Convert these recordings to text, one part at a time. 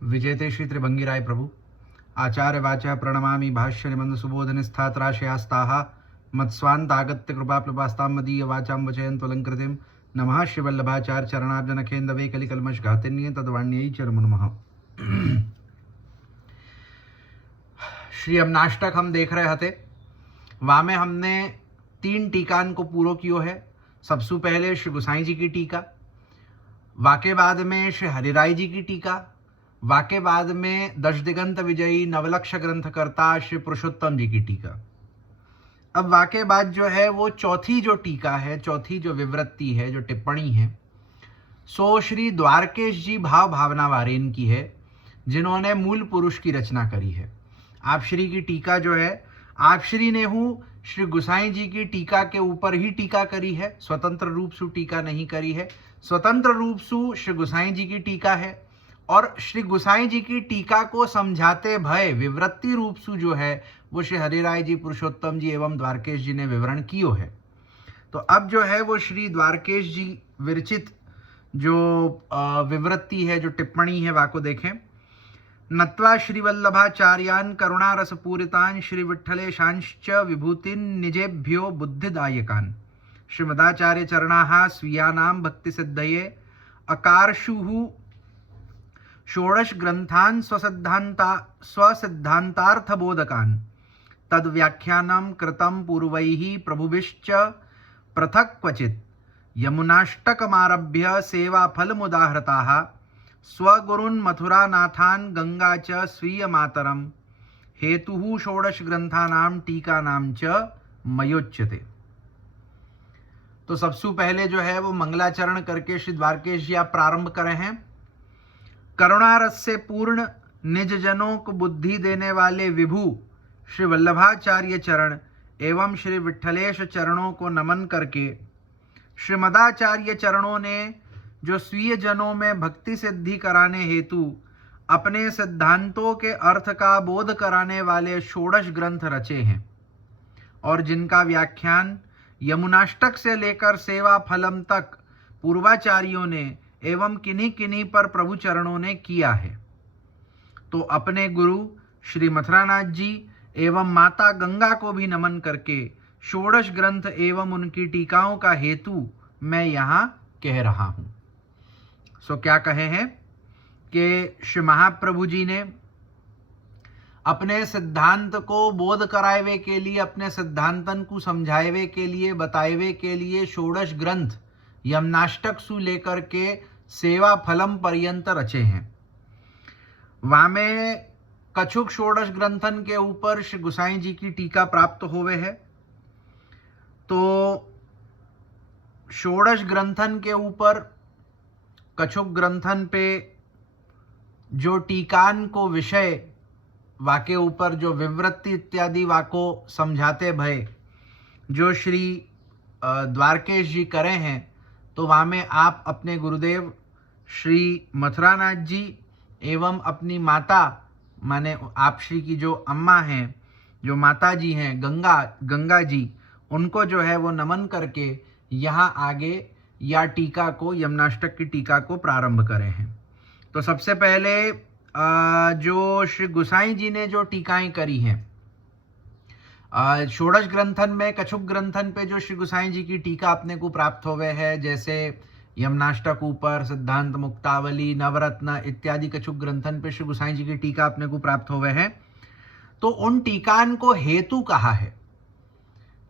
विजेते श्री त्रिभंगी राय प्रभु आचार्य वाचा प्रणमामि भाष्य निबंध सुबोध निस्थात्राशयास्ताः मत्स्वान्तागत्य कृपाप्लुपास्तां मदीय वाचां वचयन्त्वलङ्कृतिं नमः श्रीवल्लभाचार्य चरणाब्जनखेन्दवे कलिकल्मषघातिन्ये तद्वाण्यै चरमो नमः। श्री यमनाष्टक हम देख रहे थे। वामे हमने 3 टीकान को पूरो कियो है। सबसे पहले श्री गुसाई जी की टीका, वाके बाद में श्री हरिराय जी की टीका, वाके बाद में दशदिगंत विजयी नवलक्ष ग्रंथकर्ता श्री पुरुषोत्तम जी की टीका। अब वाके बाद जो है वो चौथी जो टीका है, चौथी जो विवृत्ति है, जो टिप्पणी है, सो श्री द्वारकेश जी भाव भावना वारेन की है, जिन्होंने मूल पुरुष की रचना करी है। आप श्री की टीका जो है, आप श्री ने हूँ श्री गुसाई जी की टीका के ऊपर ही टीका करी है, स्वतंत्र रूप से टीका नहीं करी है। स्वतंत्र रूप से श्री गुसाई जी की टीका है और श्री गुसाई जी की टीका को समझाते भय विवृत्ति रूप से जो है वो श्री हरिराय जी, पुरुषोत्तम जी एवं द्वारकेश जी ने विवरण कियो है। तो अब जो है वो श्री द्वारकेश जी विरचित जो विवृत्ति है, जो टिप्पणी है, वाको देखें। नत्वा श्रीवल्लभाचार्यान् करुणारसपूरितान् श्री विठ्ठलेशांश्च विभूतिन् निजेभ्यो बुद्धिदायकान् श्रीमदाचार्य चरणाः स्वीयानां भक्तिसिद्धये अकार्षुः षोडश ग्रंथान् स्वसिद्धान्तार्थबोधकान् तद्व्याख्यानं कृतं पूर्वैः प्रभुभिश्च पृथक् क्वचित् यमुनाष्टकमारभ्य सेवाफलमुदाहृताः स्वगुरून् मथुरानाथान् गंगा च स्वीयमातरं हेतुः षोडश ग्रंथानां टीकानां च मयोच्यते। तो सबसे पहले जो है वो मंगलाचरण करके श्री द्वारकेश जी आप प्रारंभ करे हैं। करुणारस से पूर्ण निज जनों को बुद्धि देने वाले विभु श्री वल्लभाचार्य चरण एवं श्री विठ्ठलेश चरणों को नमन करके श्रीमदाचार्य चरणों ने जो स्वीय जनों में भक्ति सिद्धि कराने हेतु अपने सिद्धांतों के अर्थ का बोध कराने वाले षोडश ग्रंथ रचे हैं और जिनका व्याख्यान यमुनाष्टक से लेकर सेवा फलम तक पूर्वाचार्यों ने एवं किन्हीं किन्हीं पर प्रभु चरणों ने किया है। तो अपने गुरु श्री मथुरानाथ जी एवं माता गंगा को भी नमन करके षोडश ग्रंथ एवं उनकी टीकाओं का हेतु मैं यहाँ कह रहा हूँ। सो क्या कहे हैं कि श्री महाप्रभु जी ने अपने सिद्धांत को बोध करावे के लिए, अपने सिद्धांतन को समझावे के लिए, बतावे के लिए षोडश ग्रंथ यमनाष्टक सु लेकर के सेवा फलम पर्यंत रचे हैं। वामे कछुक षोडश ग्रंथन के ऊपर श्री गुसाई जी की टीका प्राप्त होवे है। तो षोडश ग्रंथन के ऊपर कछुक ग्रंथन पे जो टीकान को विषय वाके ऊपर जो विवृत्ति इत्यादि वाको समझाते भय जो श्री द्वारकेश जी करे हैं, तो वहाँ में आप अपने गुरुदेव श्री मथुरानाथ जी एवं अपनी माता माने आप श्री की जो अम्मा हैं, जो माता जी हैं गंगा जी, उनको जो है वो नमन करके यहाँ आगे या टीका को, यमनाष्टक की टीका को प्रारंभ करे हैं। तो सबसे पहले जो श्री गुसाई जी ने जो टीकाएं करी हैं षोडश ग्रंथन में, कछुक ग्रंथन पे जो श्री गुसाई जी की टीका अपने को प्राप्त होवे है, जैसे यमनाष्टक ऊपर सिद्धांत मुक्तावली, नवरत्न इत्यादि कछुक ग्रंथन पे श्री गुसाई जी की टीका अपने को प्राप्त होवे है। तो उन टीकान को हेतु कहा है।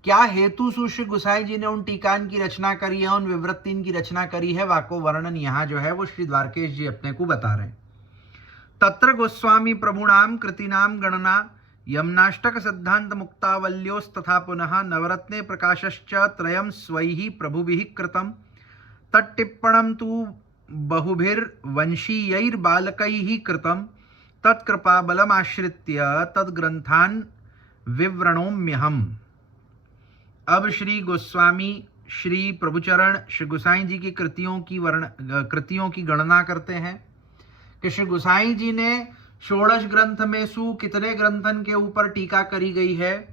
क्या हेतु से श्री गुसाई जी ने उन टीकान की रचना करी है, उन विवृत्तिन की रचना करी है, वाको वर्णन यहाँ जो है वो श्री द्वारकेश जी अपने को बता रहे हैं। तत्र गोस्वामी प्रभुणाम कृतिनाम गणना यमनाष्टक सिद्धांत मुक्तावल्योस्तथा पुनः नवरत्ने प्रकाशश्च त्रयं स्वैः प्रभुभिः कृतं तट्टिप्पणं तु बहुभिर्वंशीयैर्बालकैः कृतं तत्कृपाबलमाश्रित्य तद्ग्रंथान् विवृणोम्यहम्। अब श्री गोस्वामी श्री प्रभुचरण श्री गुसाई जी की कृतियों की गणना करते हैं कि श्री गुसाई जी ने षोडश ग्रंथ में सु कितने ग्रंथन के ऊपर टीका करी गई है,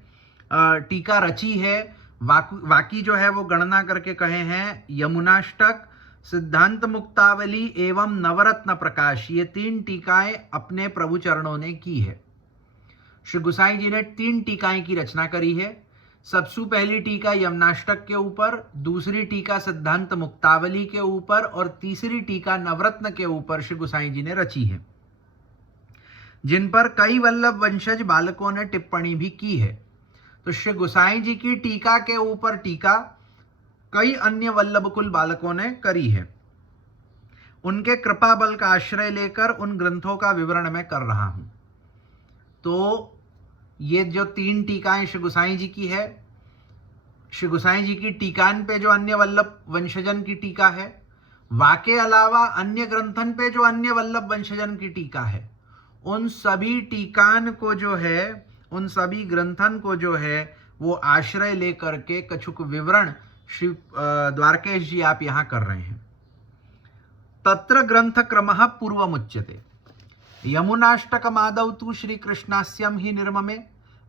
टीका रची है। वाकी जो है वो गणना करके कहे हैं यमुनाष्टक, सिद्धांत मुक्तावली एवं नवरत्न प्रकाश, ये 3 टीकाएं अपने प्रभु चरणों ने की है। श्री गोसाई जी ने 3 टीकाएं की रचना करी है। सबसे पहली टीका यमनाष्टक के ऊपर, दूसरी टीका सिद्धांत मुक्तावली के ऊपर और तीसरी टीका नवरत्न के ऊपर श्री गोसाई जी ने रची है, जिन पर कई वल्लभ वंशज बालकों ने टिप्पणी भी की है। तो श्री गोसाई जी की टीका के ऊपर टीका कई अन्य वल्लभ कुल बालकों ने करी है। उनके कृपा बल का आश्रय लेकर उन ग्रंथों का विवरण मैं कर रहा हूं। तो ये जो 3 टीकाएं श्री गोसाई जी की है, श्री गोसाई जी की टीकान पे जो अन्य वल्लभ वंशजन की टीका है, वाके अलावा अन्य ग्रंथन पे जो अन्य वल्लभ वंशजन की टीका है, उन सभी टीकान को जो है, उन सभी ग्रंथन को जो है वो आश्रय लेकर के कछुक विवरण श्री द्वारकेश जी आप यहां कर रहे हैं। तत्र ग्रंथ क्रमः पूर्वमुच्यते। यमुनाष्टकमादौ तु श्रीकृष्णास्यं हि निर्ममे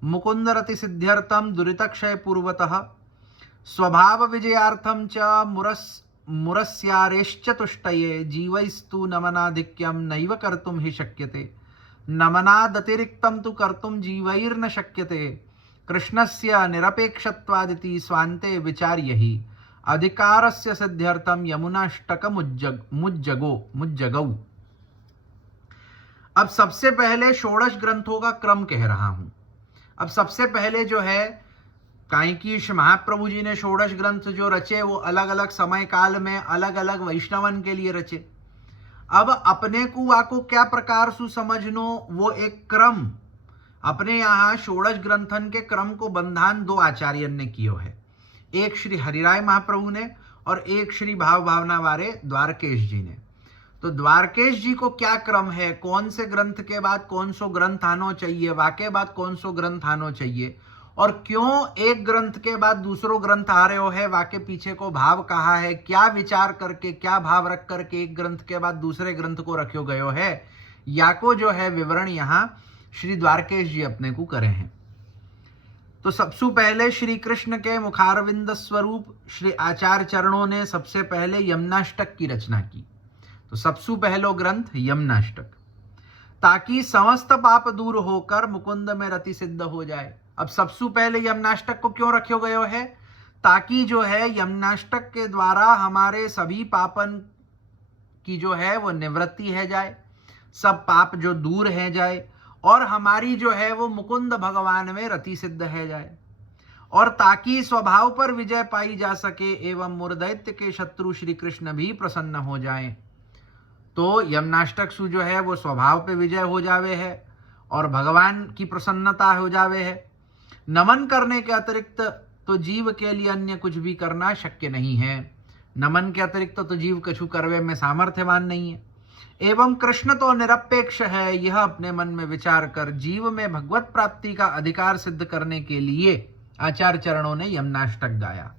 मुकुन्दरति सिद्ध्यर्थं दुरितक्षय पूर्वतः स्वभाव विजयार्थं च मुरस्यारेश्च तुष्टये जीवैस्तु नमनाधिक्यं नैव कर्तुं हि शक्यते नमनादतिरिक्तं तु कर्तुं जीवैर्न शक्यते कृष्णस्य निरपेक्षत्वादिति स्वान्ते विचार्य हि अधिकारस्य सिद्ध्यर्थं मुज्जगौ। अब सबसे पहले षोडश ग्रंथों का क्रम कह रहा हूं। अब सबसे पहले जो है, काइकी महाप्रभु जी ने षोडश ग्रंथ जो रचे वो अलग अलग समय काल में अलग अलग वैष्णवन के लिए रचे। अब अपने को वाको क्या प्रकार सु समझनो, वो एक क्रम अपने यहाँ षोडश ग्रंथन के क्रम को बंधान 2 आचार्य ने कियो है। एक श्री हरिराय महाप्रभु ने और एक श्री भाव भावना वारे द्वारकेश जी ने। तो द्वारकेश जी को क्या क्रम है, कौन से ग्रंथ के बाद कौन सो ग्रंथ आनो चाहिए, वाके बाद कौन सो ग्रंथ आनो चाहिए, और क्यों एक ग्रंथ के बाद दूसरो ग्रंथ आ रहे हो है, वाके पीछे को भाव कहा है, क्या विचार करके क्या भाव रख करके एक ग्रंथ के बाद दूसरे ग्रंथ को रखो गयो है, या को जो है विवरण यहाँ श्री द्वारकेश जी अपने को करे हैं। तो सबसे पहले श्री कृष्ण के मुखारविंद स्वरूप श्री आचार्य चरणों ने सबसे पहले यमनाष्टक की रचना की। तो सबसे पहलो ग्रंथ यमनाष्टक, ताकि समस्त पाप दूर होकर मुकुंद में रति सिद्ध हो जाए। अब सबसे पहले यमनाष्टक को क्यों रखो गयो है, ताकि जो है यमनाष्टक के द्वारा हमारे सभी पापन की जो है वो निवृत्ति है जाए, सब पाप जो दूर है जाए, और हमारी जो है वो मुकुंद भगवान में रति सिद्ध है जाए, और ताकि स्वभाव पर विजय पाई जा सके एवं मुरदैत्य के शत्रु श्री कृष्ण भी प्रसन्न हो जाएं। तो यमनाष्टक सु जो है वो स्वभाव पे विजय हो जावे है और भगवान की प्रसन्नता हो जावे है। नमन करने के अतिरिक्त तो जीव के लिए अन्य कुछ भी करना शक्य नहीं है। नमन के अतिरिक्त तो जीव कछु करवे में सामर्थ्यवान नहीं है। एवं कृष्ण तो निरपेक्ष है, यह अपने मन में विचार कर जीव में भगवत प्राप्ति का अधिकार सिद्ध करने के लिए आचार्य चरणों ने यमनाष्टक गाया।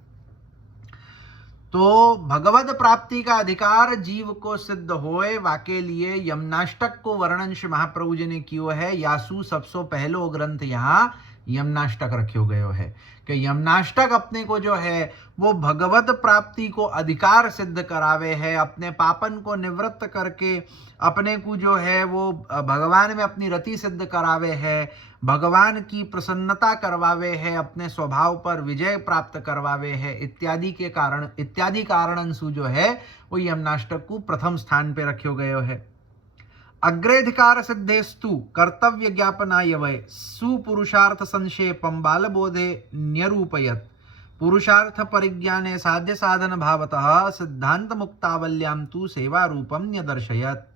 तो भगवत प्राप्ति का अधिकार जीव को सिद्ध होए, वाके लिए यमनाष्टक को वर्णन श्री महाप्रभु जी ने कियो है। यासु सबसो पहलो ग्रंथ यहाँ यमनाष्टक रखियो गयो है कि यमनाष्टक अपने को जो है वो भगवत प्राप्ति को अधिकार सिद्ध करावे है, अपने पापन को निवृत्त करके अपने को जो है वो भगवान में अपनी रति सिद्ध करावे है, भगवान की प्रसन्नता करवावे है, अपने स्वभाव पर विजय प्राप्त करवावे है, इत्यादि कारण सु जो है वो यमनाष्टक को प्रथम स्थान पे रखियो गयो है। अग्रेधिकार सिद्धेस्तु कर्तव्य ज्ञापनाय वै सुपुरुषार्थ संक्षेपम बालबोधे न्यरूपयत पुरुषार्थ परिज्ञाने साध्य साधन भावतः सिद्धांत मुक्तावल्याम तु सेवा रूपम न्यदर्शयत।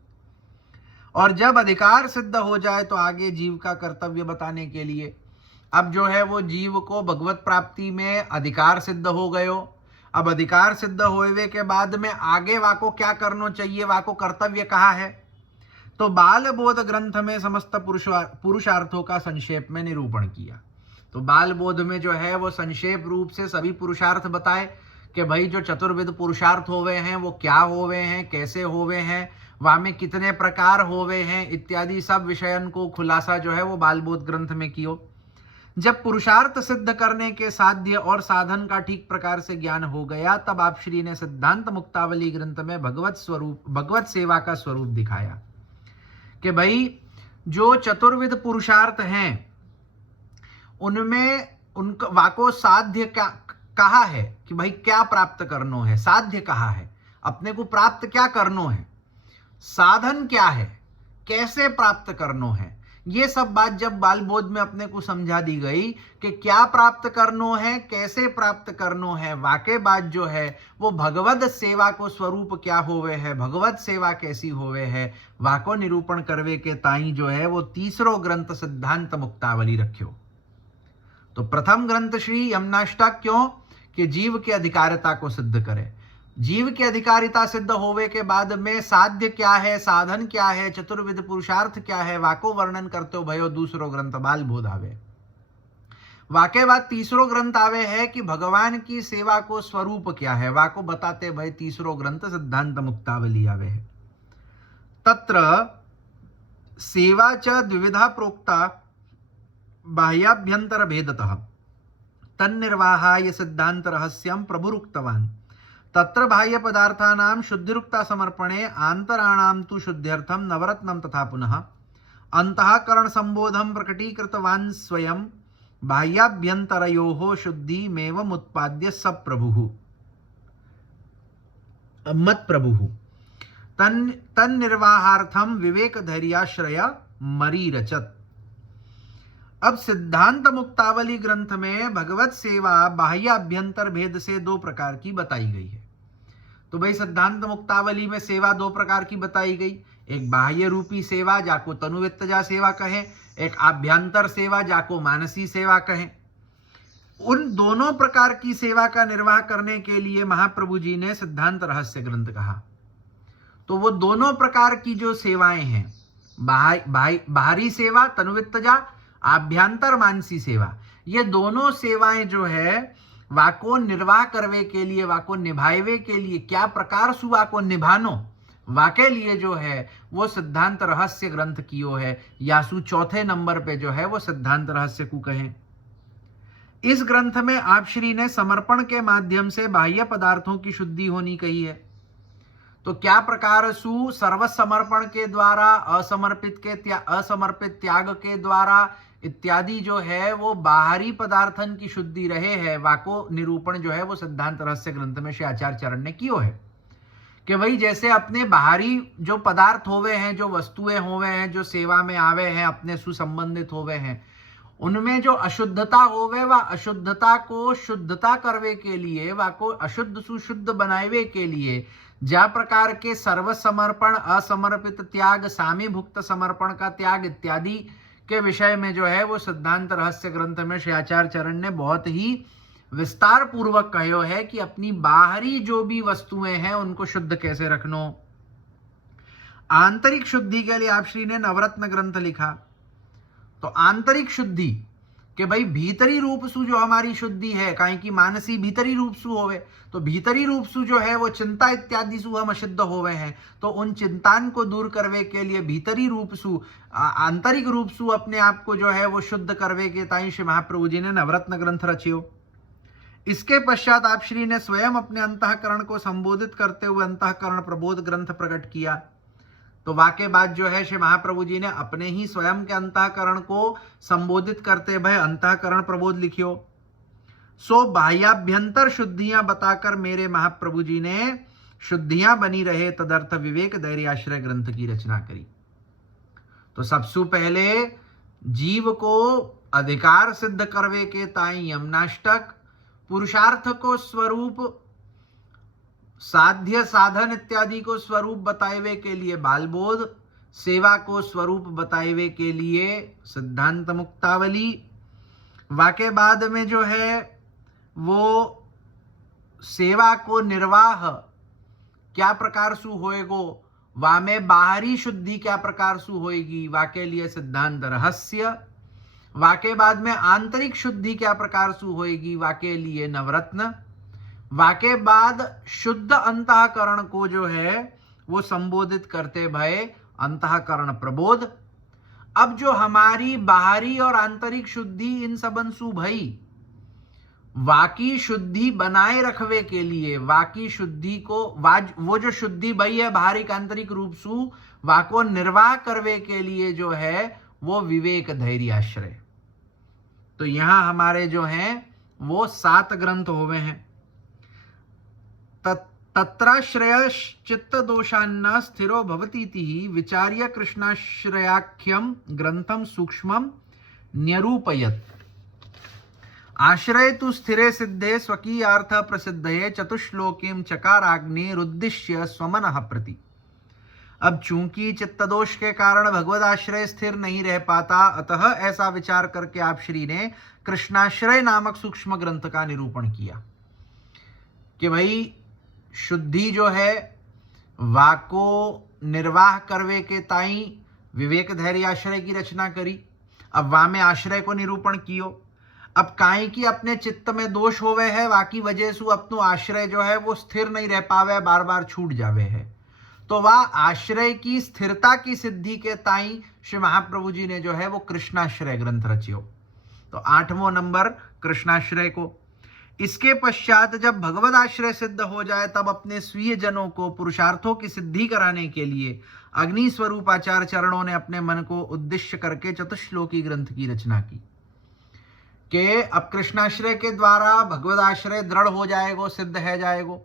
और जब अधिकार सिद्ध हो जाए तो आगे जीव का कर्तव्य बताने के लिए, अब जो है वो जीव को भगवत प्राप्ति में अधिकार सिद्ध हो गयो। अब अधिकार सिद्ध होने के बाद में आगे वाको क्या करना चाहिए, वाको कर्तव्य कहा है, तो बाल बोध ग्रंथ में समस्त पुरुषार्थों का संक्षेप में निरूपण किया। तो बाल बोध में जो है वो संक्षेप रूप से सभी पुरुषार्थ बताए कि भाई जो चतुर्विध पुरुषार्थ होवे हैं वो क्या होवे हैं, कैसे होवे हैं, वहाँ में कितने प्रकार होवे हैं, इत्यादि सब विषयन को खुलासा जो है वो बाल बोध ग्रंथ में कियो। जब पुरुषार्थ सिद्ध करने के साध्य और साधन का ठीक प्रकार से ज्ञान हो गया, तब आप श्री ने सिद्धांत मुक्तावली ग्रंथ में भगवत सेवा का स्वरूप दिखाया कि भाई जो चतुर्विध पुरुषार्थ हैं उनमें उनका वाको साध्य क्या कहा है कि भाई क्या प्राप्त करनो है, साध्य कहा है, अपने को प्राप्त क्या करनो है, साधन क्या है, कैसे प्राप्त करनो है। ये सब बात जब बाल बोध में अपने को समझा दी गई कि क्या प्राप्त करनो है, कैसे प्राप्त करनो है, वाके बात जो है वो भगवत सेवा को स्वरूप क्या होवे है, भगवत सेवा कैसी होवे है, वाको निरूपण करवे के ताई जो है वो तीसरो ग्रंथ सिद्धांत मुक्तावली रख्यो। तो प्रथम ग्रंथ श्री यमुनाष्टक, क्यों कि जीव की अधिकारिता को सिद्ध करे। जीव की अधिकारिता सिद्ध होवे के बाद में साध्य क्या है, साधन क्या है, चतुर्विध पुरुषार्थ क्या है, वाको वर्णन करते हो भयो दूसरो ग्रंथ बाल बोध आवे। वाके बाद तीसरो ग्रंथ आवे है कि भगवान की सेवा को स्वरूप क्या है, वाको बताते भाई तीसरो ग्रंथ सिद्धांत मुक्तावली आवे है। तत्र सेवा च द्विविधा प्रोक्ता बाह्याभ्यंतर भेदतः तन्निर्वाहाय सिद्धांत रहस्यम प्रभुरुक्तवान्। तत्र बाह्य पदार्थानां शुद्धिरुक्ता समर्पणे आंतराणां तु शुद्ध्यर्थम नवरत्नम तथा पुनः अंतःकरण संबोधम प्रकटीकृतवान् स्वयं बाह्याभ्यंतरयोः शुद्धिमेवमुत्पाद्य सप्रभुः मत्प्रभुः तन्निर्वाहार्थम विवेक धैर्याश्रय मरीरचत। अब सिद्धांत मुक्तावली ग्रंथ में भगवत सेवा बाह्य अभ्यंतर भेद से दो प्रकार की बताई गई है। तो भाई सिद्धांत मुक्तावली में सेवा दो प्रकार की बताई गई, एक बाह्य रूपी सेवा जाको तनुवित्तजा सेवा कहें, एक आभ्यंतर सेवा जाको मानसी सेवा कहें। उन दोनों प्रकार की सेवा का निर्वाह करने के लिए महाप्रभु जी ने सिद्धांत रहस्य ग्रंथ कहा। तो वो दोनों प्रकार की जो सेवाएं हैं, बाहरी सेवा तनुवित्तजा, आभ्यंतर मानसी सेवा, ये दोनों सेवाएं जो है वाको निर्वाह करवे के लिए, वाको निभावे के लिए क्या प्रकार सु वाको निभानो वाके लिए जो है वो सिद्धांत रहस्य ग्रंथ कियो है, यासु चौथे नंबर पे जो है वो सिद्धांत रहस्य को कहें। इस ग्रंथ में आप श्री ने समर्पण के माध्यम से बाह्य पदार्थों की शुद्धि होनी कही है। तो क्या प्रकार सु सर्वसमर्पण के द्वारा, असमर्पित त्याग के द्वारा इत्यादि जो है वो बाहरी पदार्थन की शुद्धि रहे है, वाको निरूपण जो है वो सिद्धांत रहस्य ग्रंथ में श्री आचार्य चरण ने कियो है कि भाई जैसे अपने बाहरी जो पदार्थ होवे हैं, जो वस्तुएं होवे हैं, जो सेवा में आवे हैं, अपने सुसंबंधित होवे हैं, उनमें जो अशुद्धता होवे व अशुद्धता को शुद्धता करवे के लिए, वाको अशुद्ध सुशुद्ध बनावे के लिए जा प्रकार के सर्वसमर्पण, असमर्पित त्याग, सामीभुक्त समर्पण का त्याग इत्यादि के विषय में जो है वो सिद्धांत रहस्य ग्रंथ में श्री आचार्य चरण ने बहुत ही विस्तार पूर्वक कहो है कि अपनी बाहरी जो भी वस्तुएं हैं उनको शुद्ध कैसे रखनो। आंतरिक शुद्धि के लिए आप श्री ने नवरत्न ग्रंथ लिखा। तो आंतरिक शुद्धि कि भाई भीतरी रूप सु जो हमारी शुद्धि है, काहे की मानसी भीतरी रूप सु होवे, तो भीतरी रूप सु जो है वो चिंता इत्यादि सु हम अशुद्ध होवे हैं, तो उन चिंतान को दूर करवे के लिए भीतरी रूप सु, आंतरिक रूप सु अपने आप को जो है वो शुद्ध करवे के ताई श्री महाप्रभु जी ने नवरत्न ग्रंथ रचियो। इसके पश्चात आप श्री ने स्वयं अपने अंतःकरण को संबोधित करते हुए अंतःकरण प्रबोध ग्रंथ प्रकट किया। तो वाके बाद जो है श्री महाप्रभु जी ने अपने ही स्वयं के अंतःकरण को संबोधित करते भय अंतःकरण प्रबोध लिखियो। सो बाह्याभ्यंतर शुद्धियां बताकर मेरे महाप्रभु जी ने शुद्धियां बनी रहे तदर्थ विवेक धैर्याश्रय ग्रंथ की रचना करी। तो सबसे पहले जीव को अधिकार सिद्ध करवे के ताई यमुनाष्टक, पुरुषार्थ को स्वरूप, साध्य साधन इत्यादि को स्वरूप बताएवे के लिए बालबोध, सेवा को स्वरूप बताएवे के लिए सिद्धांत मुक्तावली, वाके बाद में जो है वो सेवा को निर्वाह क्या प्रकार सु होएगो, वा में बाहरी शुद्धि क्या प्रकार सु होएगी, वाके लिए सिद्धांत रहस्य, वाके बाद में आंतरिक शुद्धि क्या प्रकार सु होएगी, वाके लिए नवरत्न, वाके बाद शुद्ध अंतःकरण को जो है वो संबोधित करते भय अंतःकरण प्रबोध, अब जो हमारी बाहरी और आंतरिक शुद्धि इन सबंसु भई, वाकी शुद्धि बनाए रखवे के लिए, वाकी शुद्धि को वो जो शुद्धि भई है बाहरी आंतरिक रूप सु, वाको निर्वाह करवे के लिए जो है वो विवेक धैर्य आश्रय। तो यहां हमारे जो हैं वो 7 ग्रंथ हुए हैं। तत्राश्रय चित्त दोषान्न स्थिरो भवतीति विचार्य कृष्णाश्रयाख्यम ग्रंथम सूक्ष्मम न्यरूपयत्। आश्रय तु स्थिरे सिद्धे स्वकीयार्थ प्रसिद्धये चतुश्लोकीम चकाराग्निरुद्दिश्य स्वमनः प्रति। अब चूंकि चित्त दोष के कारण भगवद आश्रय स्थिर नहीं रह पाता, अतः ऐसा विचार करके आप श्री ने कृष्णाश्रय नामक सूक्ष्म ग्रंथ का निरूपण किया कि भाई शुद्धि जो है वाको निर्वाह करवे के ताई विवेक धैर्य आश्रय की रचना करी। अब वा में आश्रय को निरूपण कियो। अब काई की अपने चित्त में दोष होवे है, वाकी वजह से अपनो आश्रय जो है वो स्थिर नहीं रह पावे, बार बार छूट जावे है। तो वह आश्रय की स्थिरता की सिद्धि के ताई श्री महाप्रभु जी ने जो है वो कृष्णाश्रय ग्रंथ रचियो। तो 8वां नंबर कृष्णाश्रय को। इसके पश्चात जब भगवद आश्रय सिद्ध हो जाए, तब अपने स्वीय जनों को पुरुषार्थों की सिद्धि कराने के लिए अग्नि स्वरूपाचार्य चरणों ने अपने मन को उद्देश्य करके चतुश्लोकी ग्रंथ की रचना की कि अब कृष्णाश्रय के द्वारा भगवद आश्रय दृढ़ हो जाएगो, सिद्ध है जाएगो।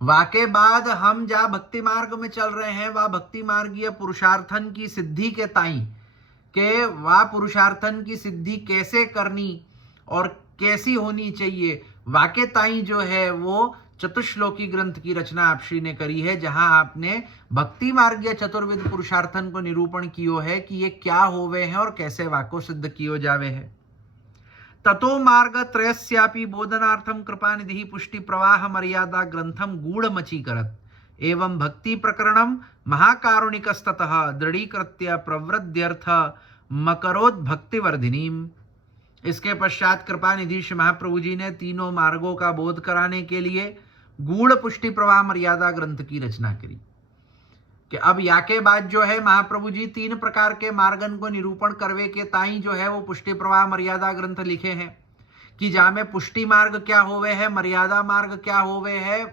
वाके बाद हम जहाँ भक्ति मार्ग में चल रहे हैं, वह भक्ति मार्गीय पुरुषार्थन की सिद्धि के ताई के वह पुरुषार्थन की सिद्धि कैसे करनी और कैसी होनी चाहिए, वाके ताई जो है वो चतुश्लोकी ग्रंथ की रचना आप श्री ने करी है, जहां आपने भक्ति मार्गीय चतुर्विध पुरुषार्थन को निरूपण कियो है कि ये क्या होवे हैं और कैसे वाको सिद्ध कियो जावे है। ततो मार्ग त्रयस्यापि बोधनार्थम कृपानिधि पुष्टि प्रवाह मर्यादा ग्रंथम गूढ़मचीकरत एवं भक्ति प्रकरणम महाकारुणिकस्ततः दृढ़ीकृत्य प्रवृद्ध्यर्थ मकरोद भक्तिवर्धिनीम। इसके पश्चात कृपानिधि श्री महाप्रभु जी ने तीनों मार्गों का बोध कराने के लिए गूढ़ पुष्टि प्रवाह मर्यादा ग्रंथ की रचना करी कि अब या के बाद जो है महाप्रभु जी 3 प्रकार के मार्गन को निरूपण करवे के ताई जो है वो पुष्टि प्रवाह मर्यादा ग्रंथ लिखे हैं कि जहाँ में पुष्टि मार्ग क्या होवे है, मर्यादा मार्ग क्या होवे है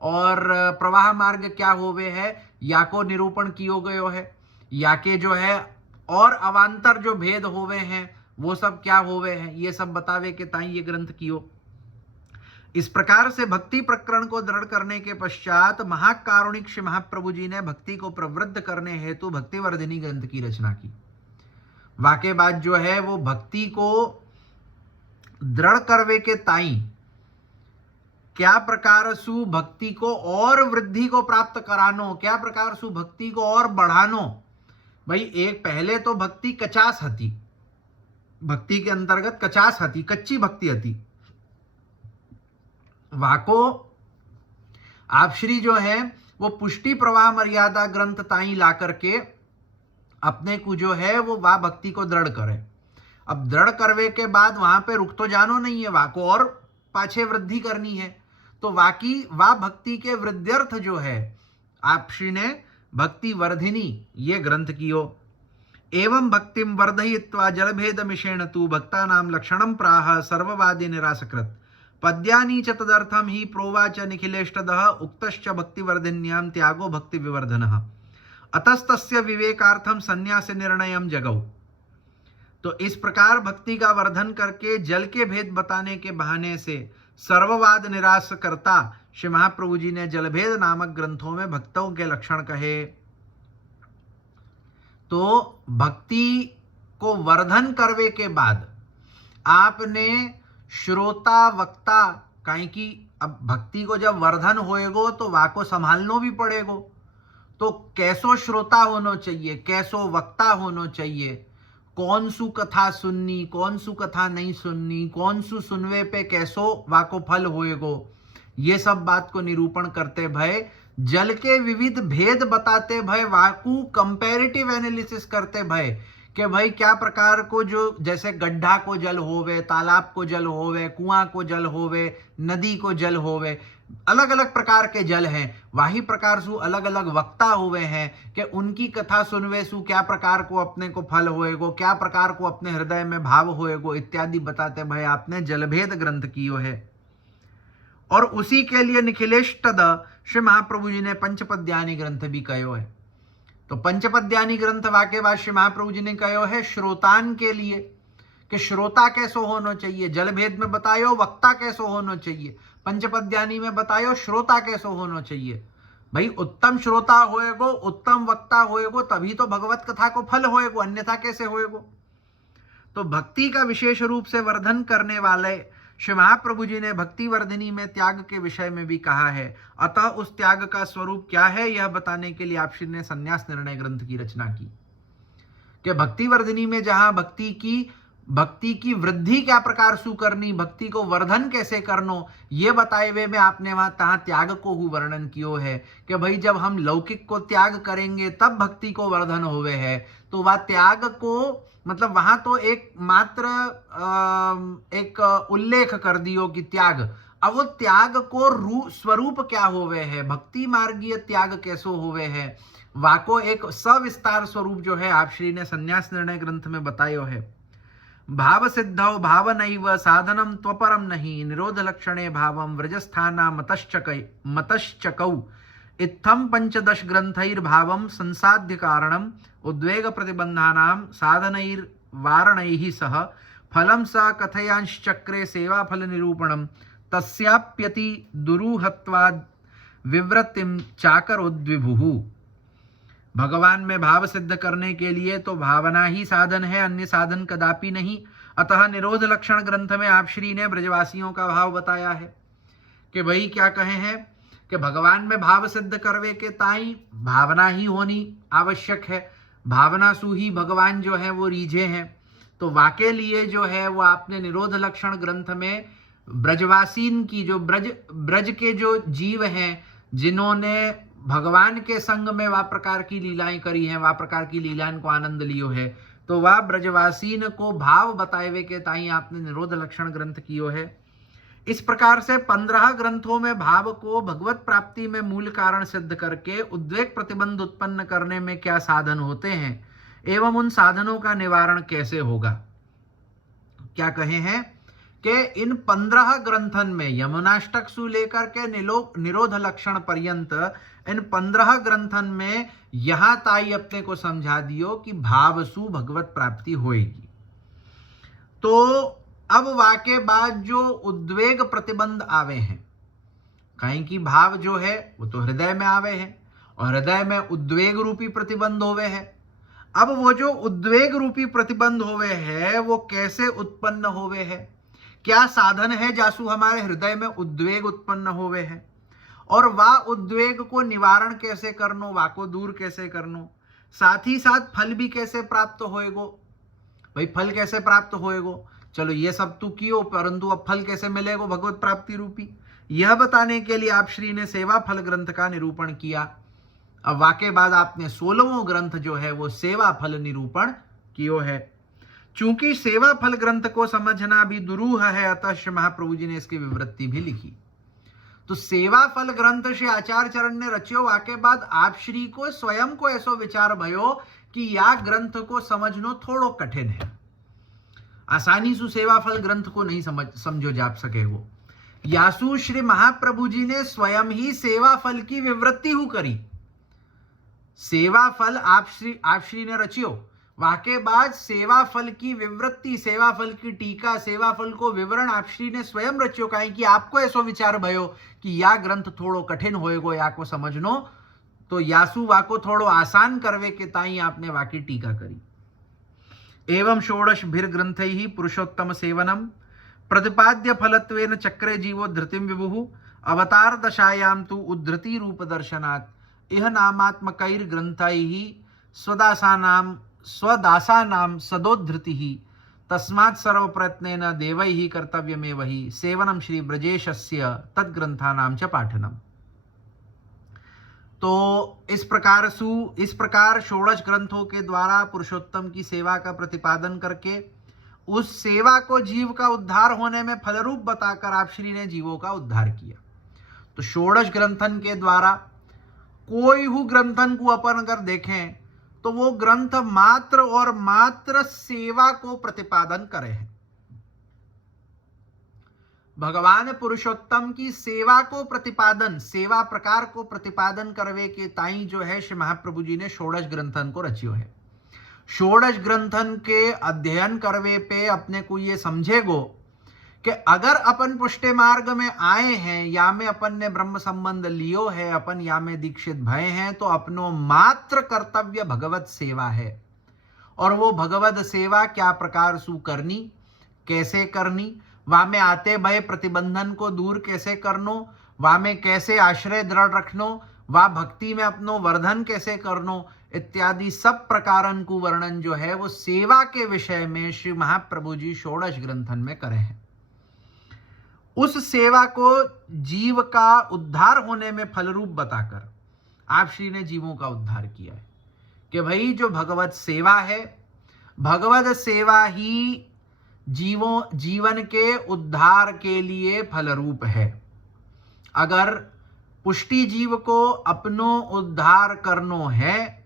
और प्रवाह मार्ग क्या होवे है, या को निरूपण कियो गयो है। या के जो है और अवान्तर जो भेद होवे हैं वो सब क्या होवे हैं, ये सब बतावे के ताई ये ग्रंथ कियो। इस प्रकार से भक्ति प्रकरण को दृढ़ करने के पश्चात महाकारुणिक श्री महाप्रभु जी ने भक्ति को प्रवृद्ध करने हेतु भक्तिवर्धिनी ग्रंथ की रचना की। वाके बाद जो है वो भक्ति को दृढ़ करवे के ताई क्या प्रकार सु भक्ति को और वृद्धि को प्राप्त करानो, क्या प्रकार सु भक्ति को और बढ़ानो। भाई एक पहले तो भक्ति 50 हती, भक्ति के अंतर्गत 50 हती, कच्ची भक्ति हती। वाको आप श्री जो है वो पुष्टि प्रवाह मर्यादा ग्रंथ ताई ला करके अपने को जो है वो वाह भक्ति को दृढ़ करे। अब दृढ़ करवे के बाद वहां पे रुक तो जानो नहीं है, वाको और पाछे वृद्धि करनी है। तो वाकी वाह भक्ति के वृद्ध्यर्थ जो है आप श्री ने भक्ति वर्धिनी ये ग्रंथ कियो। एवं भक्तिम वर्धयित्वा जलभेद मिषेण तु भक्ता नाम लक्षणम प्राह सर्ववादी निरासकृत पद्यानि च तदर्थम ही प्रोवाच निखिलेष्टदः उक्तश्च भक्तिवर्धिन्यां त्यागो भक्ति विवर्धनः अतस्तस्य विवेकार्थम संन्यास निर्णयम जगौ। तो इस प्रकार भक्ति का वर्धन करके जल के भेद बताने के बहाने से सर्ववाद निराश करता श्री महाप्रभु जी ने जलभेद नामक ग्रंथों में भक्तों के लक्षण कहे। तो भक्ति को वर्धन करवे के बाद आपने श्रोता वक्ता काहे की अब भक्ति को जब वर्धन होएगो तो वाको संभालनो भी पड़ेगो। तो कैसो श्रोता होना चाहिए, कैसो वक्ता होना चाहिए, कौन सु कथा सुननी, कौन सु कथा नहीं सुननी, कौन सु सुनवे पे कैसो वाको फल होएगो, ये सब बात को निरूपण करते भय जल के विविध भेद बताते भय वाकू कंपैरेटिव एनालिसिस करते भय कि भाई क्या प्रकार को जो जैसे गड्ढा को जल होवे, तालाब को जल होवे, कुआं को जल होवे, नदी को जल होवे, अलग अलग प्रकार के जल हैं, वाही प्रकार सु अलग अलग वक्ता हुए हैं कि उनकी कथा सुनवे सु क्या प्रकार को अपने को फल होएगो, क्या प्रकार को अपने हृदय में भाव होएगो इत्यादि बताते भाई आपने जलभेद ग्रंथ कियो है। और उसी के लिए निखिलेश तद श्री महाप्रभु जी ने पंचपद्यानी ग्रंथ भी कहो है। तो पंचपद्यानी ग्रंथ वाके बाद श्री महाप्रभु जी ने कहो है श्रोतान के लिए कि श्रोता कैसो होना चाहिए। जलभेद में बतायो वक्ता कैसो होना चाहिए, पंचपद्यानी में बतायो श्रोता कैसो होना चाहिए। भाई उत्तम श्रोता होएगो, उत्तम वक्ता होएगो, तभी तो भगवत कथा को फल होएगो, अन्यथा कैसे होएगो। तो भक्ति का विशेष रूप से वर्धन करने वाले श्री महाप्रभु जी ने भक्ति वर्धिनी में त्याग के विषय में भी कहा है। अतः उस त्याग का स्वरूप क्या है यह बताने के लिए आप श्री ने संन्यास निर्णय ग्रंथ की रचना की कि भक्ति वर्धिनी में जहां भक्ति की वृद्धि क्या प्रकार सु करनी, भक्ति को वर्धन कैसे करनो, ये बताए हुए में आपने वहां तहां त्याग को हु वर्णन कियो है कि भाई जब हम लौकिक को त्याग करेंगे तब भक्ति को वर्धन होवे है। तो वह त्याग को मतलब वहां तो एक मात्र एक उल्लेख कर दियो कि त्याग, अब वो त्याग को स्वरूप क्या होवे है, भक्ति मार्गीय त्याग कैसो होवे है, वाको एक सविस्तार स्वरूप जो है आप श्री ने संन्यास निर्णय ग्रंथ में बतायो है। भाव सिद्धौ भाव नैव साधनम त्वपरम नहीं निरोध लक्षणे भावम व्रजस्थाना मतश्चकौ इत्थम पंचदश ग्रंथैर भावम संसाध्य कारणम उद्वेग प्रतिबंधानाम साधनैर वारणैहि सह फलम स कथयांश्चक्रे सेवा फल निरूपणम तस्याप्यति दुरूहत्वाद विवृत्तिम चाकरोद्विभुः। भगवान में भाव सिद्ध करने के लिए तो भावना ही साधन है, अन्य साधन कदापि नहीं। अतः निरोध लक्षण ग्रंथ में आप श्री ने ब्रजवासियों का भाव बताया है कि भाई क्या कहे हैं कि भगवान में भाव सिद्ध करवे के ताई भावना ही होनी आवश्यक है, भावना सु ही भगवान जो है वो रीझे हैं। तो वाके लिए जो है वो आपने निरोध लक्षण ग्रंथ में ब्रजवासीन की जो ब्रज के जो जीव हैं जिन्होंने भगवान के संग में वा प्रकार की लीलाएं करी हैं, वा प्रकार की लीलाएं को आनंद लियो है, तो वह ब्रजवासीन को भाव बताए हुए के ताई आपने निरोध लक्षण ग्रंथ कियो है। इस प्रकार से 15 ग्रंथों में भाव को भगवत प्राप्ति में मूल कारण सिद्ध करके उद्वेग प्रतिबंध उत्पन्न करने में क्या साधन होते हैं एवं उन साधनों का निवारण कैसे होगा। क्या कहे हैं कि इन 15 ग्रंथन में यमुनाष्टक सु लेकर के निरोध लक्षण पर्यंत इन 15 ग्रंथन में यहां ताई अपने को समझा दियो कि भाव सु भगवत प्राप्ति होएगी। तो अब वाके बाद जो उद्वेग प्रतिबंध आवे हैं, कहीं की भाव जो है वो तो हृदय में आवे हैं और हृदय में उद्वेग रूपी प्रतिबंध होवे है। अब वो जो उद्वेग रूपी प्रतिबंध होवे है वो कैसे उत्पन्न होवे है, क्या साधन है जासु हमारे हृदय में उद्वेग उत्पन्न होवे है, और वा उद्वेग को निवारण कैसे करनो, वा को दूर कैसे करनो, साथ ही साथ फल भी कैसे प्राप्त होएगो। भाई फल कैसे प्राप्त होएगो, चलो ये सब तो कियो, परंतु अब फल कैसे मिलेगो भगवत प्राप्ति रूपी, यह बताने के लिए आप श्री ने सेवा फल ग्रंथ का निरूपण किया। अब वाके बाद आपने 16वां ग्रंथ जो है वो सेवा फल निरूपण कियो है। चूंकि सेवा फल ग्रंथ को समझना भी दुरूह है, अतः श्री महाप्रभु जी ने इसकी विवृत्ति भी लिखी। तो सेवा फल ग्रंथ श्री आचार्य चरण ने रचियो, वाके बाद आप श्री को स्वयं को ऐसो विचार भयो कि या ग्रंथ को समझनो थोड़ो कठिन है, आसानी से सेवा फल ग्रंथ को नहीं समझो जा सके। वो यासु श्री महाप्रभु जी ने स्वयं ही सेवा फल की विवृत्ति हु करी। सेवा फल आप श्री ने रचियो, वाके बाद सेवा फल की विवृत्ति, सेवा फल की टीका, सेवा फल को विवरण आप श्री ने स्वयं रचियो। कहीं कि आपको ऐसो विचार भयो कि या ग्रंथ थोड़ो कठिन होएगो या को समझनो, तो यासु वाको थोड़ो आसान करवे के ताई आपने वाकी टीका करी। एवं षोडश भिर ग्रंथैहि पुरुषोत्तम सेवनम प्रतिपाद्य फलत्वेन चक्रे जीवो धृतिम विभुः अवतार दशायां तु उद्धृति रूप दर्शनात् इह नामात्मकैर ग्रंथैहि स्वदासानां सदोद्धृतिः तस्मात् सर्व प्रयत्नेन देवैहि कर्तव्यमेव हि सेवनम श्री ब्रजेशस्य तद्ग्रंथानां च पाठनम। तो इस प्रकार षोडश ग्रंथों के द्वारा पुरुषोत्तम की सेवा का प्रतिपादन करके उस सेवा को जीव का उद्धार होने में फलरूप बताकर आप श्री ने जीवों का उद्धार किया। तो षोडश ग्रंथन के द्वारा कोई हु ग्रंथन को अपन अगर देखें तो वो ग्रंथ मात्र और मात्र सेवा को प्रतिपादन करे हैं। भगवान पुरुषोत्तम की सेवा को प्रतिपादन, सेवा प्रकार को प्रतिपादन करवे के ताई जो है श्री महाप्रभु जी ने षोडश ग्रंथन को रचियो है। षोडश ग्रंथन के अध्ययन करवे पे अपने को ये समझेगो कि अगर अपन पुष्टि मार्ग में आए हैं या में अपन ने ब्रह्म संबंध लियो है, अपन या में दीक्षित भय हैं, तो अपनो मात्र कर्तव्य भगवत सेवा है। और वो भगवत सेवा क्या प्रकार सु करनी, कैसे करनी, वा में आते भय प्रतिबंधन को दूर कैसे करनो, वा में कैसे आश्रय दृढ़ रखनो, वा भक्ति में अपनो वर्धन कैसे करनो, इत्यादि सब प्रकारन को वर्णन जो है वो सेवा के विषय में श्री महाप्रभु जी षोडश ग्रंथन में करे हैं। उस सेवा को जीव का उद्धार होने में फलरूप बताकर आप श्री ने जीवों का उद्धार किया है कि भाई जो भगवत सेवा है, भगवत सेवा ही जीवन के उद्धार के लिए फलरूप है। अगर पुष्टि जीव को अपनो उद्धार करनो है,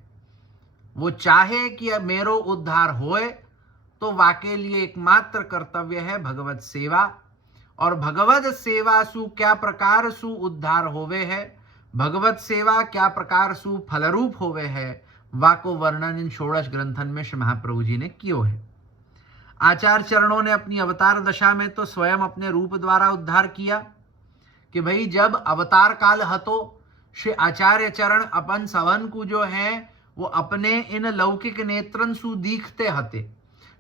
वो चाहे कि अब मेरो उद्धार होए, तो वाके लिए एकमात्र कर्तव्य है भगवत सेवा। और भगवत सेवा सु क्या प्रकार सु उद्धार होवे है, भगवत सेवा क्या प्रकार सु फलरूप होवे है, वाको वर्णन इन षोडश ग्रंथन में श्री महाप्रभु जी ने कियो है। आचार्य चरणों ने अपनी अवतार दशा में तो स्वयं अपने रूप द्वारा उद्धार किया कि भाई जब अवतार काल हतो, श्री आचार्य चरण अपन सवन को जो है वो अपने इन लौकिक नेत्रन सु दीखते हते।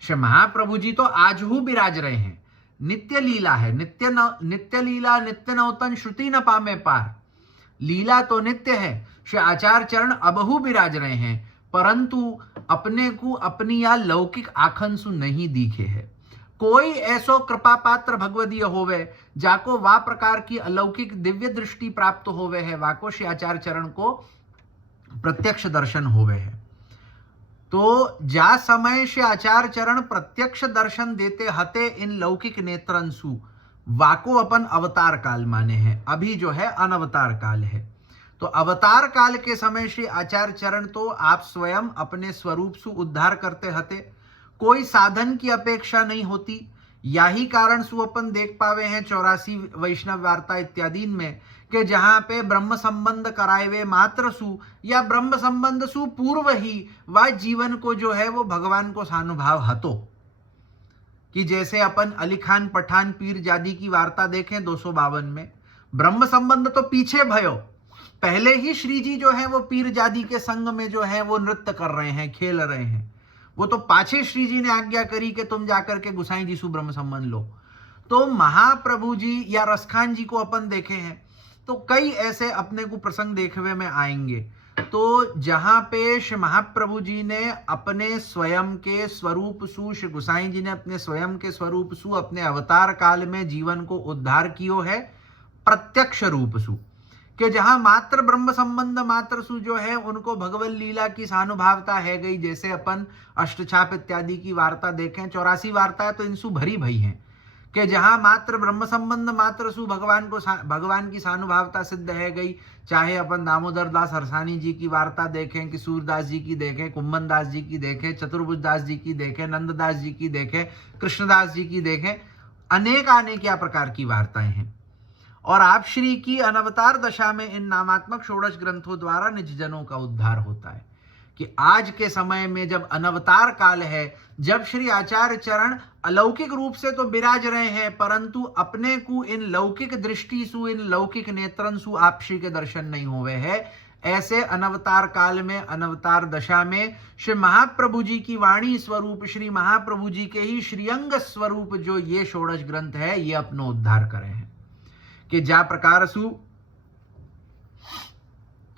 श्री महाप्रभु जी तो आज हु विराज रहे हैं, नित्य लीला है, नित्य लीला नित्य नौतन श्रुति न पामे पार, लीला तो नित्य है। श्री आचार्य चरण अबहु विराज रहे हैं, परंतु अपने को अपनी या लौकिक आखन सु नहीं दिखे है। कोई ऐसो कृपा पात्र भगवदीय होवे जाको वा प्रकार की अलौकिक दिव्य दृष्टि प्राप्त होवे है, वाको श्री आचार्य चरण को प्रत्यक्ष दर्शन होवे है। तो जा समय श्री आचार्य चरण प्रत्यक्ष दर्शन देते हते इन लौकिक नेत्रंसु, वाको अपन अवतार काल माने हैं, अभी जो है अनवतार काल है। तो अवतार काल के समय श्री आचार्य चरण तो आप स्वयं अपने स्वरूप सु उद्धार करते हते, कोई साधन की अपेक्षा नहीं होती। यही कारण सु अपन देख पावे हैं 84 वैष्णव वार्ता इत्यादि में कि जहां पे ब्रह्म संबंध कराए मात्र सु या ब्रह्म संबंध सु पूर्व ही वह जीवन को जो है वो भगवान को सानुभाव हतो। कि जैसे अपन अली खान पठान पीर जादी की वार्ता देखें 252 में, ब्रह्म संबंध तो पीछे भयो, पहले ही श्री जी जो है वो पीर जादी के संग में जो है वो नृत्य कर रहे हैं, खेल रहे हैं। वो तो पाछे श्री जी ने आज्ञा करी कि तुम जाकर के गुसाई जी सु ब्रह्म संबंध लो। तो महाप्रभु जी या रसखान जी को अपन देखे हैं तो कई ऐसे अपने को प्रसंग देखने में आएंगे। तो जहां पे श्री महाप्रभु जी ने अपने स्वयं के स्वरूप सु, श्री गुसाई जी ने अपने स्वयं के स्वरूप सु अपने अवतार काल में जीवन को उद्धार कियो है प्रत्यक्ष रूप सु, कि जहां मात्र ब्रह्म संबंध मात्र सु जो है उनको भगवत लीला की सानुभावता है गई। जैसे अपन अष्टछाप इत्यादि की वार्ता देखें, 84 वार्ता तो इनसु भरी भई हैं कि जहां मात्र ब्रह्म संबंध मात्र सु भगवान की सानुभावता सिद्ध है गई। चाहे अपन दामोदर दास हरसानी जी की वार्ता देखें, कि सूरदास जी की देखें, कुंभन दास जी की देखें, चतुर्भुज दास जी की देखें, नंददास जी की देखें, कृष्णदास जी की देखें, अनेक या प्रकार की वार्ताएं हैं। और आप श्री की अनवतार दशा में इन नामात्मक षोडश ग्रंथों द्वारा निज जनों का उद्धार होता है। कि आज के समय में जब अनवतार काल है, जब श्री आचार्य चरण अलौकिक रूप से तो विराज रहे हैं, परंतु अपने को इन लौकिक दृष्टि सु, इन लौकिक नेत्रन सु आप श्री के दर्शन नहीं हुए हैं, ऐसे अनवतार काल में, अनवतार दशा में श्री महाप्रभु जी की वाणी स्वरूप, श्री महाप्रभु जी के ही श्रीअंग स्वरूप जो ये षोडश ग्रंथ है, ये अपनो उद्धार करे हैं। कि जा प्रकार सु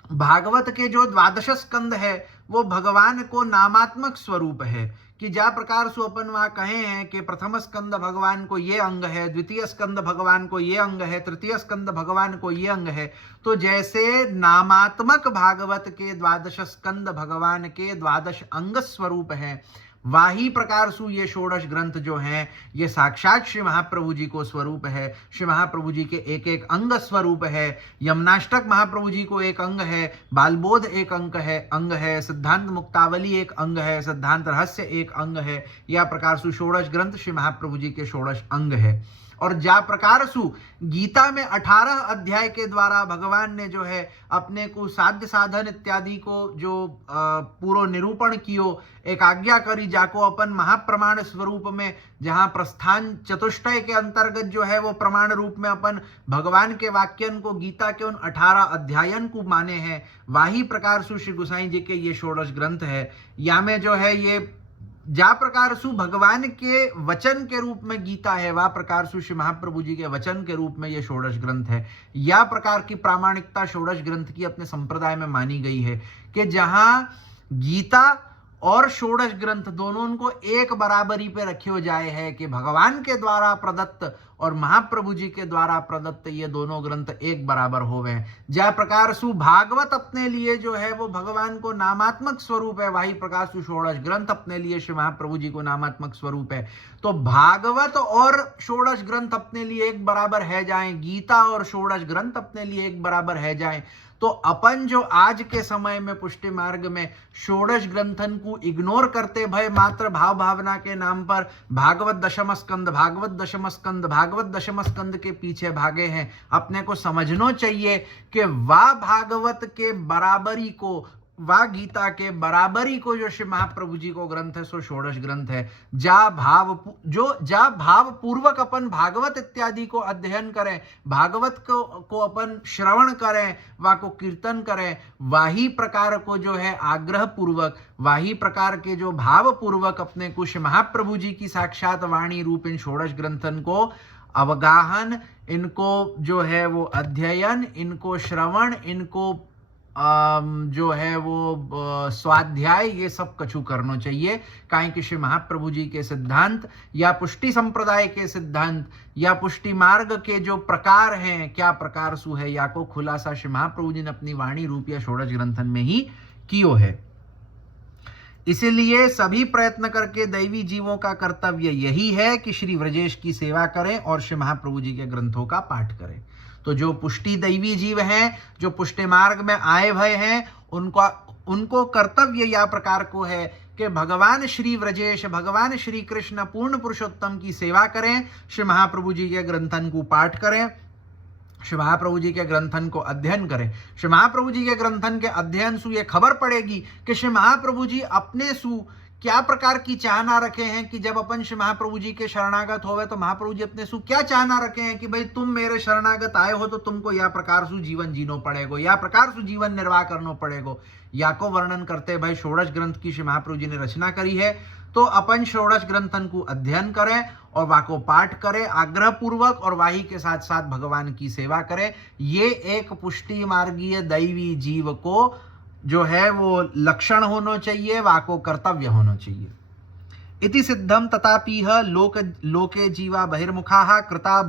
भागवत के जो 12 स्कंद है वो भगवान को नामात्मक स्वरूप है। कि जा प्रकार सु अपन वहां कहे हैं कि प्रथम स्कंद भगवान को ये अंग है, द्वितीय स्कंद भगवान को ये अंग है, तृतीय स्कंद भगवान को ये अंग है। तो जैसे नामात्मक भागवत के 12 स्कंद भगवान के 12 अंग स्वरूप है, वाही प्रकार सु ये षोडश ग्रंथ जो हैं ये साक्षात श्री महाप्रभु जी को स्वरूप है, श्री महाप्रभु जी के एक एक अंग स्वरूप है। यमुनाष्टक महाप्रभु जी को एक अंग है, बालबोध एक अंग है, सिद्धांत मुक्तावली एक अंग है, सिद्धांत रहस्य एक अंग है। यह प्रकार सु षोडश ग्रंथ श्री महाप्रभु जी के षोडश अंग है। और जा प्रकार सु गीता में 18 अध्याय के द्वारा भगवान ने जो है अपने को साध्य साधन इत्यादि को जो पूर्व निरूपण कियो, एक आज्ञा करी जाको अपन महाप्रमाण स्वरूप में, जहां प्रस्थान चतुष्टय के अंतर्गत जो है वो प्रमाण रूप में अपन भगवान के वाक्यन को गीता के उन 18 अध्यायन को माने हैं। वाही प्रकार सु श्री गोसाई जी के ये षोडश ग्रंथ है। या में जो है ये जा प्रकार सु भगवान के वचन के रूप में गीता है, वह प्रकार सु श्री महाप्रभु जी के वचन के रूप में यह षोडश ग्रंथ है। या प्रकार की प्रामाणिकता षोडश ग्रंथ की अपने संप्रदाय में मानी गई है कि जहां गीता और षोडश ग्रंथ दोनों उनको एक बराबरी पे रखे हो जाए है कि भगवान के द्वारा प्रदत्त और महाप्रभु जी के द्वारा प्रदत्त ये दोनों ग्रंथ एक बराबर होवे। जय प्रकार सु भागवत अपने लिए जो है वो भगवान को नामात्मक स्वरूप है, वही प्रकार सु षोडश ग्रंथ अपने लिए श्री महाप्रभु जी को नामात्मक स्वरूप है। तो भागवत और षोडश ग्रंथ अपने लिए एक बराबर है जाए, गीता और षोडश ग्रंथ अपने लिए एक बराबर है जाए, तो अपन जो आज के समय में पुष्टि मार्ग में षोडश ग्रंथन को इग्नोर करते भय मात्र भाव भावना के नाम पर भागवत दशम स्कंद के पीछे भागे हैं, अपने को समझना चाहिए कि वाह भागवत के बराबरी को, वा गीता के बराबरी को जो श्री महाप्रभु जी को ग्रंथ है सो षोडश ग्रंथ है। जा भाव पूर्वक अपन भागवत इत्यादि को अध्ययन करें, भागवत को अपन श्रवण करें, वा को कीर्तन करें, वाही प्रकार को जो है आग्रह पूर्वक, वाही प्रकार के जो भाव पूर्वक अपने को श्री महाप्रभु जी की साक्षात वाणी रूप इन षोडश ग्रंथन को अवगाहन, इनको जो है वो अध्ययन, इनको श्रवण, इनको जो है वो स्वाध्याय, ये सब कछु करना चाहिए। काहे कि श्री महाप्रभु जी के सिद्धांत या पुष्टि संप्रदाय के सिद्धांत या पुष्टि मार्ग के जो प्रकार हैं, क्या प्रकार सु है, या को खुलासा श्री महाप्रभु जी ने अपनी वाणी रूप या षोडश ग्रंथन में ही कियो है। इसीलिए सभी प्रयत्न करके दैवी जीवों का कर्तव्य यही है कि श्री व्रजेश की सेवा करें और श्री महाप्रभु जी के ग्रंथों का पाठ करें। तो जो पुष्टि दैवी जीव हैं, जो पुष्टि मार्ग में आए भय हैं, उनको कर्तव्य या प्रकार को है कि भगवान श्री व्रजेश, भगवान श्री कृष्ण पूर्ण पुरुषोत्तम की सेवा करें, श्री महाप्रभु जी के ग्रंथन को पाठ करें, श्री महाप्रभु जी के ग्रंथन को अध्ययन करें। श्री महाप्रभु जी के ग्रंथन के अध्ययन से ये खबर पड़ेगी कि श्री महाप्रभु जी अपने सु क्या प्रकार की चाहना रखे हैं कि जब अपन श्री महाप्रभु जी के शरणागत होवे तो महाप्रभु जी अपने सु क्या चाहना रखे हैं कि भाई तुम मेरे शरणागत आए हो तो तुमको या प्रकार सु जीवन जीनो पड़ेगो, या प्रकार सु जीवन निर्वाह करना पड़ेगो। या को वर्णन करते भाई षोडश ग्रंथ की श्री महाप्रभु जी ने रचना करी है, तो अपन षोडश ग्रंथन को अध्ययन करें और वाको पाठ करें आग्रह पूर्वक, और वाही के साथ साथ भगवान की सेवा करें। ये एक पुष्टि मार्गीय दैवी जीव को जो है वो लक्षण होना चाहिए, वाको कर्तव्य होना चाहिए। इति सिद्धम तथापीह लोके जीवा बहिर्मुखाः कृता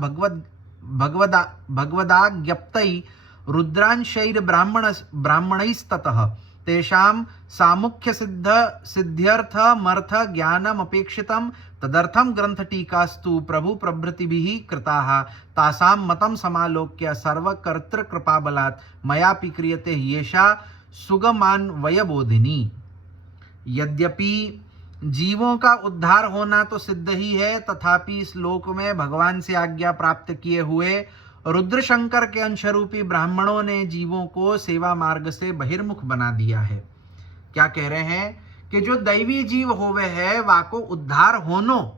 भगवदाज्ञप्तै रुद्रांशैर ब्राह्मणैस्ततः तेषां सामुख्य सिद्ध्यर्थमर्थ ज्ञानम अपेक्षितं तदर्थम ग्रंथ टीकास्तु प्रभु प्रभृतिभिः कृताः तासां मतं समालोक्य सर्वकर्तृ कृपाबलात् मयापि क्रियते येषा सुगमान्वयबोधिनी। यद्यपि जीवों का उद्धार होना तो सिद्ध ही है, तथापि इस लोक में भगवान से आज्ञा प्राप्त किए हुए रुद्र शंकर के अंशरूपी ब्राह्मणों ने जीवों को सेवा मार्ग से बहिर्मुख बना दिया है। क्या कह रहे हैं कि जो दैवी जीव होवे है वाको उद्धार होनो,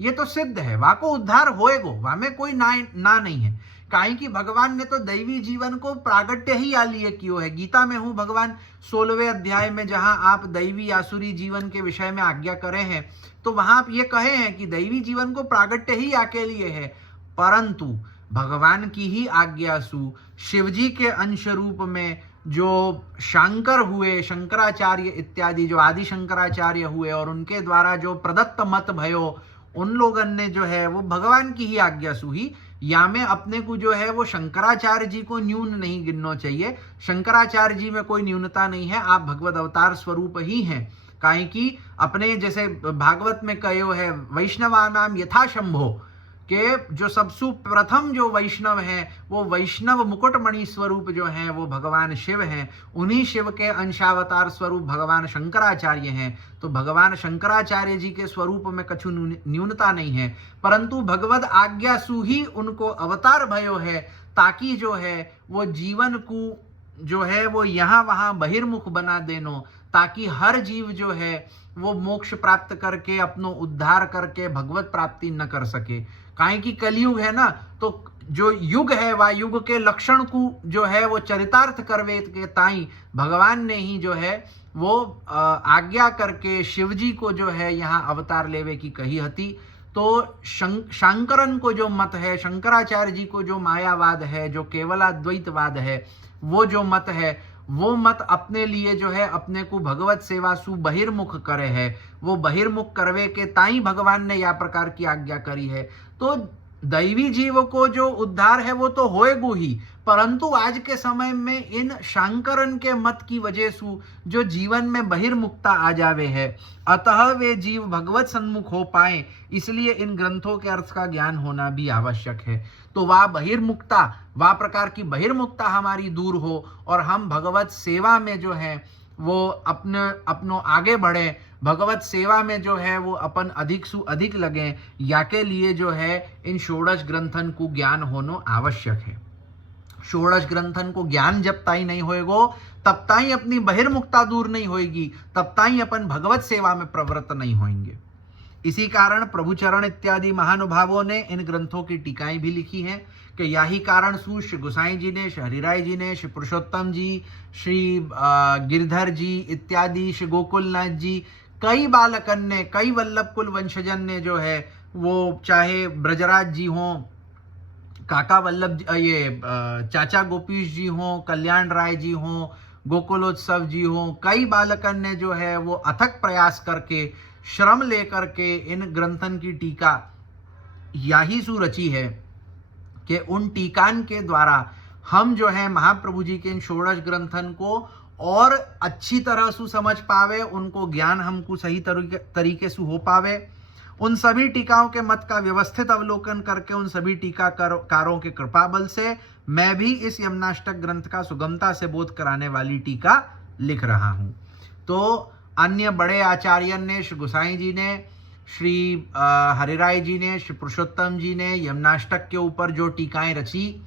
ये तो सिद्ध है, वाको उद्धार होएगो, वा में कोई ना नहीं है। काहे कि भगवान ने तो दैवी जीवन को प्रागट्य ही आ लिए कियो है। गीता में हूँ भगवान 16वें अध्याय में जहां आप दैवी आसुरी जीवन के विषय में आज्ञा करे हैं, तो वहां आप ये कहे हैं कि दैवी जीवन को प्रागट्य ही आके लिए है, परंतु भगवान की ही आज्ञा सु शिवजी के अंश रूप में जो शंकर हुए, शंकराचार्य इत्यादि जो आदि शंकराचार्य हुए और उनके द्वारा जो प्रदत्त मत भयो, उन लोगों ने जो है वो भगवान की ही आज्ञा सु ही, या में अपने को जो है वो शंकराचार्य जी को न्यून नहीं गिनना चाहिए। शंकराचार्य जी में कोई न्यूनता नहीं है, आप भगवत अवतार स्वरूप ही हैं। काहे कि अपने जैसे भागवत में कहो है वैष्णवानाम यथा शंभो के जो सबसे प्रथम जो वैष्णव हैं वो वैष्णव मुकुटमणि स्वरूप जो हैं वो भगवान शिव हैं। उन्हीं शिव के अंशावतार स्वरूप भगवान शंकराचार्य हैं। तो भगवान शंकराचार्य जी के स्वरूप में कछु न्यूनता नहीं है, परंतु भगवद आज्ञा सु ही उनको अवतार भयो है, ताकि जो है वो जीवन को जो है वो यहाँ वहाँ बहिर्मुख बना देनो, ताकि हर जीव जो है वो मोक्ष प्राप्त करके अपनो उद्धार करके भगवत प्राप्ति न कर सके। काहे कि कलयुग है ना, तो जो युग है वह युग के लक्षण को जो है वो चरितार्थ करवे के ताई भगवान ने ही जो है वो आज्ञा करके शिव जी को जो है यहाँ अवतार लेवे की कही हती। तो शंकरन को जो मत है, शंकराचार्य जी को जो मायावाद है, जो केवलाद्वैतवाद है, वो जो मत है, वो मत अपने लिए जो है अपने को भगवत सेवा सु बहिर्मुख करे है। वो बहिर्मुख करवे के ताई भगवान ने या प्रकार की आज्ञा करी है। तो दैवी जीव को जो उद्धार है वो तो होएगो ही, परंतु आज के समय में इन शांकरन के मत की वजह से जो जीवन में बहिर्मुखता आ जावे है, अतः वे जीव भगवत सन्मुख हो पाए, इसलिए इन ग्रंथों के अर्थ का ज्ञान होना भी आवश्यक है। तो वह बहिर्मुखता, वह प्रकार की बहिर्मुखता हमारी दूर हो और हम भगवत सेवा में जो है वो अपनो आगे बढ़े, भगवत सेवा में जो है वो अपन अधिक सु अधिक लगे, या के लिए जो है इन षोडश ग्रंथन को ज्ञान होना आवश्यक है। षोडश ग्रंथन को ज्ञान जब ताई नहीं होएगो तब ताई अपनी बहिर्मुखता दूर नहीं होएगी, तब ताई अपन भगवत सेवा में प्रवृत्त नहीं होंगे। इसी कारण प्रभुचरण इत्यादि महानुभावों ने इन ग्रंथों की टीकाएं भी लिखी हैं कि यही कारण सु श्री गोसाई जी ने, श्री हरिराय जी ने, श्री पुरुषोत्तम जी, श्री गिरधर जी इत्यादि, श्री गोकुलनाथ जी, कई बालकन ने, कई वल्लभ कुल वंशजन ने जो है वो चाहे ब्रजराज जी हों, काका वल्लभ ये चाचा गोपीश जी हों, कल्याण राय जी हों, गोकुलोत्सव जी हों, कई बालकन ने जो है वो अथक प्रयास करके, श्रम लेकर के इन ग्रंथन की टीका यही सु रची है कि उन टीकान के द्वारा हम जो है महाप्रभु जी के इन षोडश ग्रंथन को और अच्छी तरह से समझ पावे, उनको ज्ञान हमको सही तरीके से हो पावे। उन सभी टीकाओं के मत का व्यवस्थित अवलोकन करके उन सभी टीकाकारों के कृपा बल से मैं भी इस यमुनाष्टक ग्रंथ का सुगमता से बोध कराने वाली टीका लिख रहा हूं। तो अन्य बड़े आचार्यन ने, श्री गोसाई जी ने, श्री हरिराय जी ने, श्री पुरुषोत्तम जी ने यमुनाष्टक के ऊपर जो टीकाएं रची,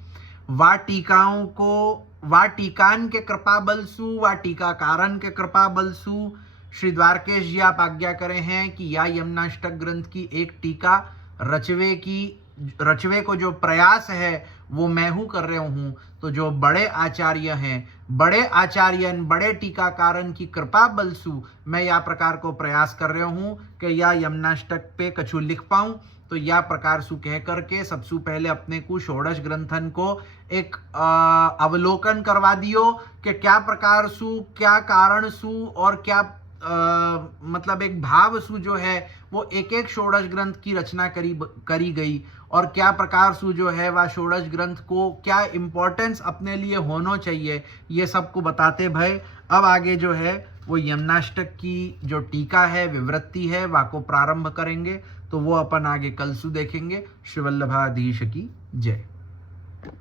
वा टीकाओं को, वा टीकान के कृपा बलसु, वा टीकाकारन के कृपा बलसु श्री द्वारकेश जी आप आज्ञा करे हैं कि या यमुनाष्टक ग्रंथ की एक टीका रचवे को जो प्रयास है वो मैं हूँ कर रहा हूँ। तो जो बड़े आचार्य हैं, बड़े आचार्यन, बड़े टीकाकारन की कृपा बलसु मैं या प्रकार को प्रयास कर रहा हूँ कि या यमुनाष्टक पे कछु लिख पाऊँ। तो या प्रकार सु कह करके सबसे पहले अपने को षोडश ग्रंथन को एक अवलोकन करवा दियो कि क्या प्रकार सु, क्या कारण सु और क्या मतलब एक भाव सु जो है वो एक एक षोडश ग्रंथ की रचना करी गई, और क्या प्रकार सु जो है वह षोडश ग्रंथ को क्या इंपॉर्टेंस अपने लिए होना चाहिए, ये सबको बताते भय अब आगे जो है वो यमुनाष्टक की जो टीका है, विवृत्ति है, वह को प्रारंभ करेंगे। तो वो अपन आगे कल सु देखेंगे। श्री वल्लभाधीश की जय।